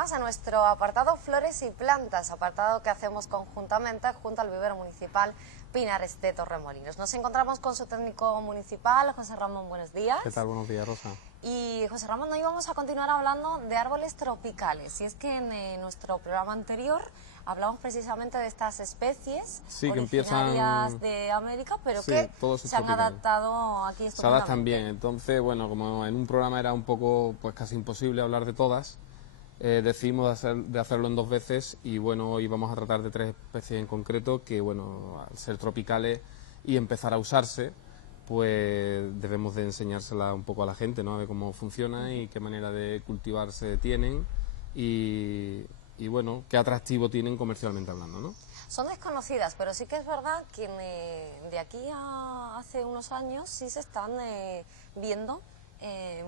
más a nuestro apartado Flores y Plantas, apartado que hacemos conjuntamente junto al vivero municipal Pinares de Torremolinos. Nos encontramos con su técnico municipal, José Ramón, buenos días. ¿Qué tal? Buenos días, Rosa. Y José Ramón, hoy vamos a continuar hablando de árboles tropicales. Y es que en nuestro programa anterior hablamos precisamente de estas especies originarias de América, pero que se han adaptado aquí estupendamente. Se adaptan bien. Entonces, bueno, como en un programa era un poco, pues casi imposible hablar de todas, decidimos de hacerlo en 2 veces y bueno, hoy vamos a tratar de 3 especies en concreto que, bueno, al ser tropicales y empezar a usarse, pues debemos de enseñársela un poco a la gente, ¿no? A ver cómo funciona y qué manera de cultivarse tienen y bueno, qué atractivo tienen comercialmente hablando, ¿no? Son desconocidas, pero sí que es verdad que de aquí a hace unos años sí se están viendo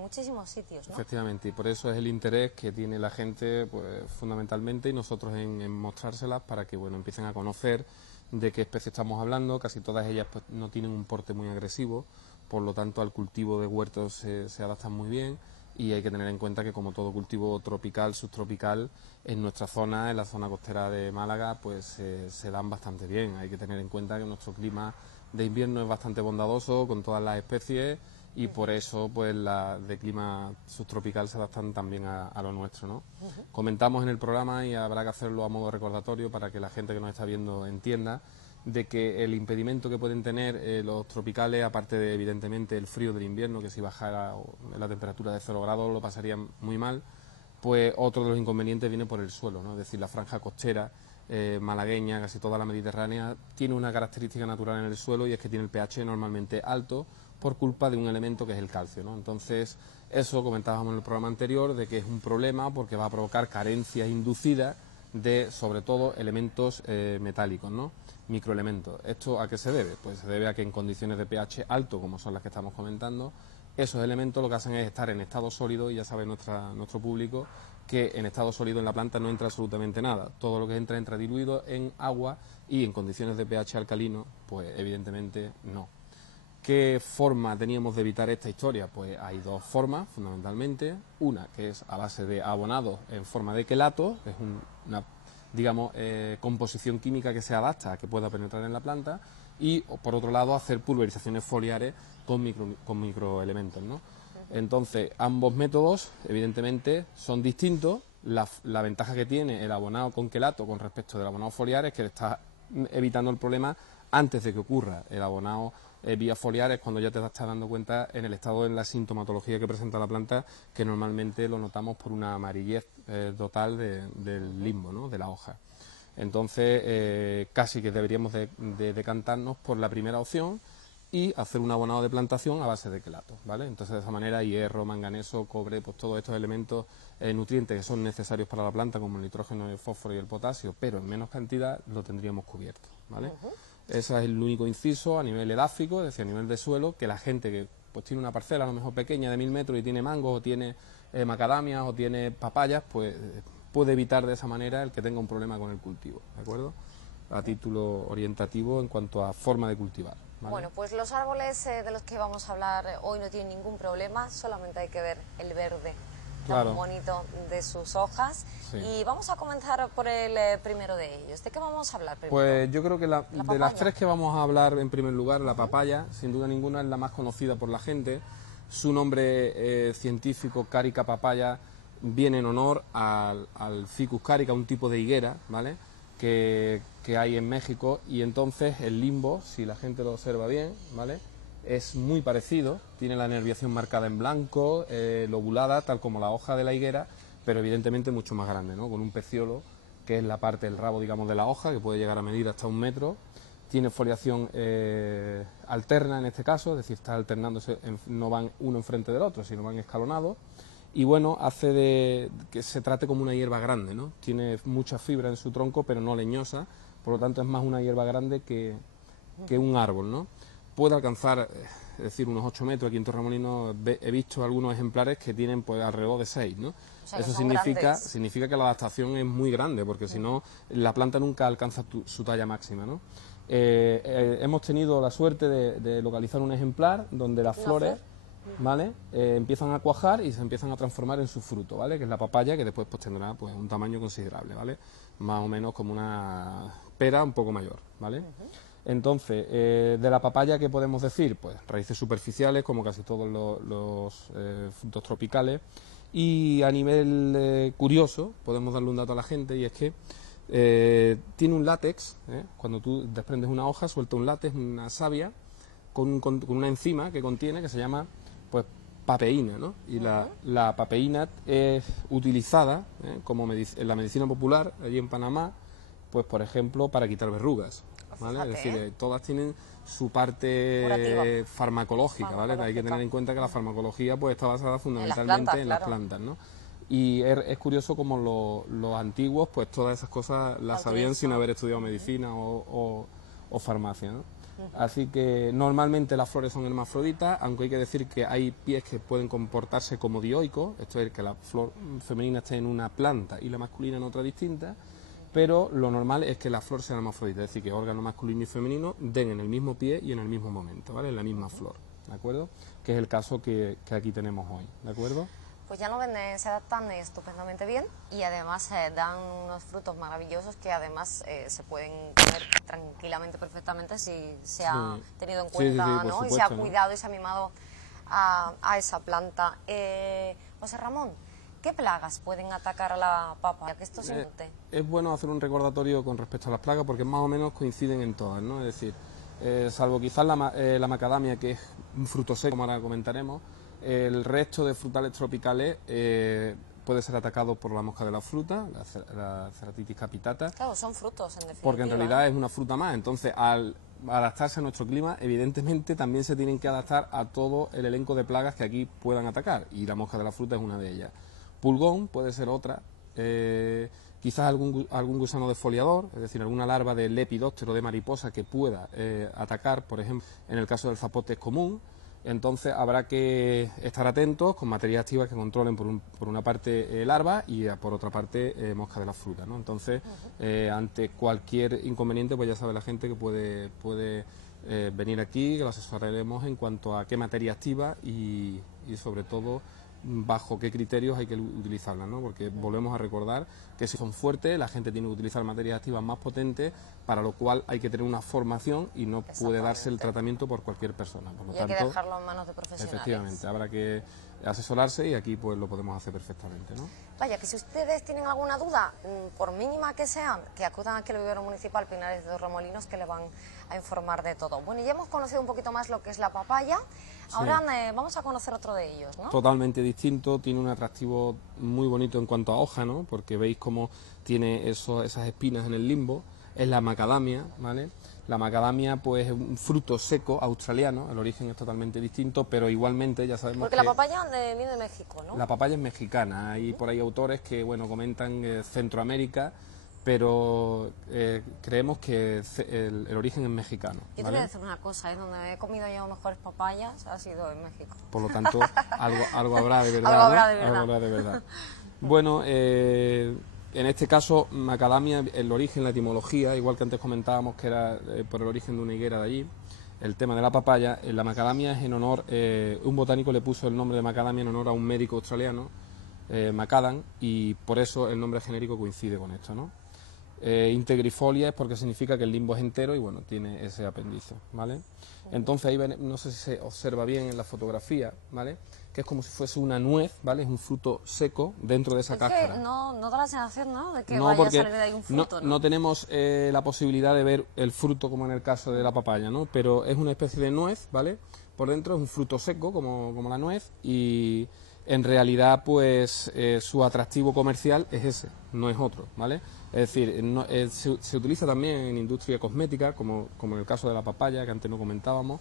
muchísimos sitios, ¿no? Efectivamente, y por eso es el interés que tiene la gente, pues fundamentalmente, y nosotros en mostrárselas para que, bueno, empiecen a conocer de qué especie estamos hablando. Casi todas ellas pues no tienen un porte muy agresivo, por lo tanto al cultivo de huertos se adaptan muy bien. Y hay que tener en cuenta que, como todo cultivo tropical, subtropical, en nuestra zona, en la zona costera de Málaga, pues se dan bastante bien. Hay que tener en cuenta que nuestro clima de invierno es bastante bondadoso con todas las especies y por eso pues las de clima subtropical se adaptan también a lo nuestro, ¿no? Comentamos en el programa, y habrá que hacerlo a modo recordatorio para que la gente que nos está viendo entienda, de que el impedimento que pueden tener los tropicales, aparte de evidentemente el frío del invierno, que si bajara la temperatura de 0 grados lo pasarían muy mal, pues otro de los inconvenientes viene por el suelo, ¿no? Es decir, la franja costera malagueña, casi toda la Mediterránea, tiene una característica natural en el suelo, y es que tiene el pH normalmente alto por culpa de un elemento que es el calcio, ¿no? Entonces, eso comentábamos en el programa anterior, de que es un problema porque va a provocar carencias inducidas de, sobre todo, elementos metálicos, ¿no? Microelementos. ¿Esto a qué se debe? Pues se debe a que en condiciones de pH alto, como son las que estamos comentando, esos elementos lo que hacen es estar en estado sólido, y ya sabe nuestro público que en estado sólido en la planta no entra absolutamente nada. Todo lo que entra diluido en agua, y en condiciones de pH alcalino, pues evidentemente no. ¿Qué forma teníamos de evitar esta historia? Pues hay 2 formas, fundamentalmente. Una, que es a base de abonados en forma de quelato, que es una, digamos, composición química que se adapta a que pueda penetrar en la planta, y por otro lado hacer pulverizaciones foliares con microelementos, ¿no? Entonces, ambos métodos evidentemente son distintos. La ventaja que tiene el abonado con quelato con respecto del abonado foliar es que está evitando el problema antes de que ocurra. El abonado vía foliar es cuando ya te estás dando cuenta en el estado, en la sintomatología que presenta la planta, que normalmente lo notamos por una amarillez total del limbo, ¿no? De la hoja. Entonces, casi que deberíamos de decantarnos por la primera opción y hacer un abonado de plantación a base de quelato, ¿vale? Entonces, de esa manera, hierro, manganeso, cobre, pues todos estos elementos nutrientes que son necesarios para la planta, como el nitrógeno, el fósforo y el potasio, pero en menos cantidad, lo tendríamos cubierto, ¿vale? Ese es el único inciso a nivel edáfico, es decir, a nivel de suelo, que la gente que pues tiene una parcela a lo mejor pequeña de 1000 metros y tiene mangos, o tiene macadamias, o tiene papayas, pues puede evitar de esa manera el que tenga un problema con el cultivo, ¿de acuerdo? A título orientativo en cuanto a forma de cultivar, ¿vale? Bueno, pues los árboles de los que vamos a hablar hoy no tienen ningún problema, solamente hay que ver el verde tan bonito de sus hojas. Sí. Y vamos a comenzar por el primero de ellos. ¿De qué vamos a hablar primero? Pues yo creo que de las 3 que vamos a hablar, en primer lugar, la papaya, sin duda ninguna, es la más conocida por la gente. Su nombre científico, Carica papaya, viene en honor al Ficus carica, un tipo de higuera, ¿vale?, que hay en México. Y entonces el limbo, si la gente lo observa bien, ¿vale?, es muy parecido, tiene la nerviación marcada en blanco, lobulada, tal como la hoja de la higuera, pero evidentemente mucho más grande, ¿no?, con un peciolo, que es la parte del rabo, digamos, de la hoja, que puede llegar a medir hasta 1 metro. Tiene foliación alterna en este caso, es decir, está alternándose, no van uno enfrente del otro, sino van escalonados. Y bueno, hace que se trate como una hierba grande, ¿no? Tiene mucha fibra en su tronco, pero no leñosa, por lo tanto es más una hierba grande que un árbol, ¿no? Puede alcanzar, es decir, unos 8 metros. Aquí en Torremolinos he visto algunos ejemplares que tienen pues alrededor de 6, ¿no? O sea, eso significa que la adaptación es muy grande, porque si no, la planta nunca alcanza su talla máxima, ¿no? Hemos tenido la suerte de localizar un ejemplar donde las flores ¿vale? Empiezan a cuajar y se empiezan a transformar en su fruto, ¿vale? Que es la papaya, que después pues tendrá pues un tamaño considerable, ¿vale? Más o menos como una pera un poco mayor, ¿vale? Entonces, de la papaya, ¿qué podemos decir? Pues raíces superficiales, como casi todos los frutos tropicales. Y a nivel curioso, podemos darle un dato a la gente, y es que tiene un látex, cuando tú desprendes una hoja, suelta un látex, una savia, con una enzima que contiene, que se llama pues papeína, ¿no? Y la papeína es utilizada como en la medicina popular, allí en Panamá, pues por ejemplo, para quitar verrugas, ¿vale? Fíjate, es decir, todas tienen su parte farmacológica, ¿vale? Hay que tener en cuenta que la farmacología pues está basada fundamentalmente en las plantas, ¿no? Y es curioso como los antiguos pues todas esas cosas las sabían sin haber estudiado medicina o farmacia, ¿no? Así que normalmente las flores son hermafroditas, aunque hay que decir que hay pies que pueden comportarse como dioicos, esto es que la flor femenina esté en una planta y la masculina en otra distinta, pero lo normal es que la flor sea hermafrodita, es decir, que órgano masculino y femenino den en el mismo pie y en el mismo momento, ¿vale? En la misma flor, ¿de acuerdo? Que es el caso que aquí tenemos hoy, ¿de acuerdo? Pues ya no venden, se adaptan estupendamente bien y además dan unos frutos maravillosos que además se pueden comer tranquilamente, perfectamente, si se ha tenido en cuenta, ¿no? Supuesto, y se ha cuidado y se ha mimado a esa planta. José Ramón, ¿qué plagas pueden atacar a la papa? Que esto se note. Es bueno hacer un recordatorio con respecto a las plagas porque más o menos coinciden en todas, ¿no? Es decir, salvo quizás la macadamia, que es un fruto seco, como ahora comentaremos, el resto de frutales tropicales puede ser atacado por la mosca de la fruta, la Ceratitis capitata. Claro, son frutos, en definitiva. Porque en realidad es una fruta más, entonces al adaptarse a nuestro clima, evidentemente también se tienen que adaptar a todo el elenco de plagas que aquí puedan atacar, y la mosca de la fruta es una de ellas. Pulgón puede ser otra, quizás algún gusano defoliador, es decir, alguna larva de lepidóptero de mariposa que pueda atacar, por ejemplo, en el caso del zapote es común. Entonces habrá que estar atentos con materias activas que controlen por una parte larvas y por otra parte mosca de la fruta, ¿no? Entonces, ante cualquier inconveniente, pues ya sabe la gente que puede venir aquí, que lo asesoraremos en cuanto a qué materia activa y sobre todo bajo qué criterios hay que utilizarlas, ¿no? Porque volvemos a recordar que si son fuertes, la gente tiene que utilizar materias activas más potentes, para lo cual hay que tener una formación y no puede darse el tratamiento por cualquier persona. Por lo tanto, hay que dejarlo en manos de profesionales. Efectivamente, habrá que asesorarse y aquí pues lo podemos hacer perfectamente, ¿no? Vaya, que si ustedes tienen alguna duda, por mínima que sea, que acudan aquí al vivero municipal Pinares de Remolinos, que le van a informar de todo. Bueno, ya hemos conocido un poquito más lo que es la papaya, ahora vamos a conocer otro de ellos, ¿no? Totalmente distinto, tiene un atractivo muy bonito en cuanto a hoja, ¿no? Porque veis cómo tiene esas espinas en el limbo, es la macadamia, ¿vale? La macadamia pues es un fruto seco australiano, el origen es totalmente distinto, pero igualmente ya sabemos porque la papaya viene de México, ¿no? La papaya es mexicana, hay por ahí autores que, bueno, comentan Centroamérica, pero creemos que el origen es mexicano, ¿vale? Yo te voy a decir una cosa, donde he comido yo mejores papayas ha sido en México. Por lo tanto, algo habrá de verdad, algo habrá de verdad. Algo habrá de verdad. Bueno, en este caso, macadamia, el origen, la etimología, igual que antes comentábamos que era por el origen de una higuera de allí, el tema de la papaya, la macadamia es en honor, un botánico le puso el nombre de macadamia en honor a un médico australiano, Macadam, y por eso el nombre genérico coincide con esto, ¿no? Integrifolia es porque significa que el limbo es entero y bueno, tiene ese apéndice, ¿vale? Entonces ahí no sé si se observa bien en la fotografía, ¿vale? Que es como si fuese una nuez, ¿vale? Es un fruto seco dentro de esa cáscara. Que no da la sensación, ¿no?, de que vaya a salir de ahí un fruto, no tenemos la posibilidad de ver el fruto como en el caso de la papaya, ¿no? Pero es una especie de nuez, ¿vale? Por dentro es un fruto seco como la nuez y en realidad pues su atractivo comercial es ese, no es otro, ¿vale? Es decir, se utiliza también en industria cosmética, como en el caso de la papaya, que antes no comentábamos,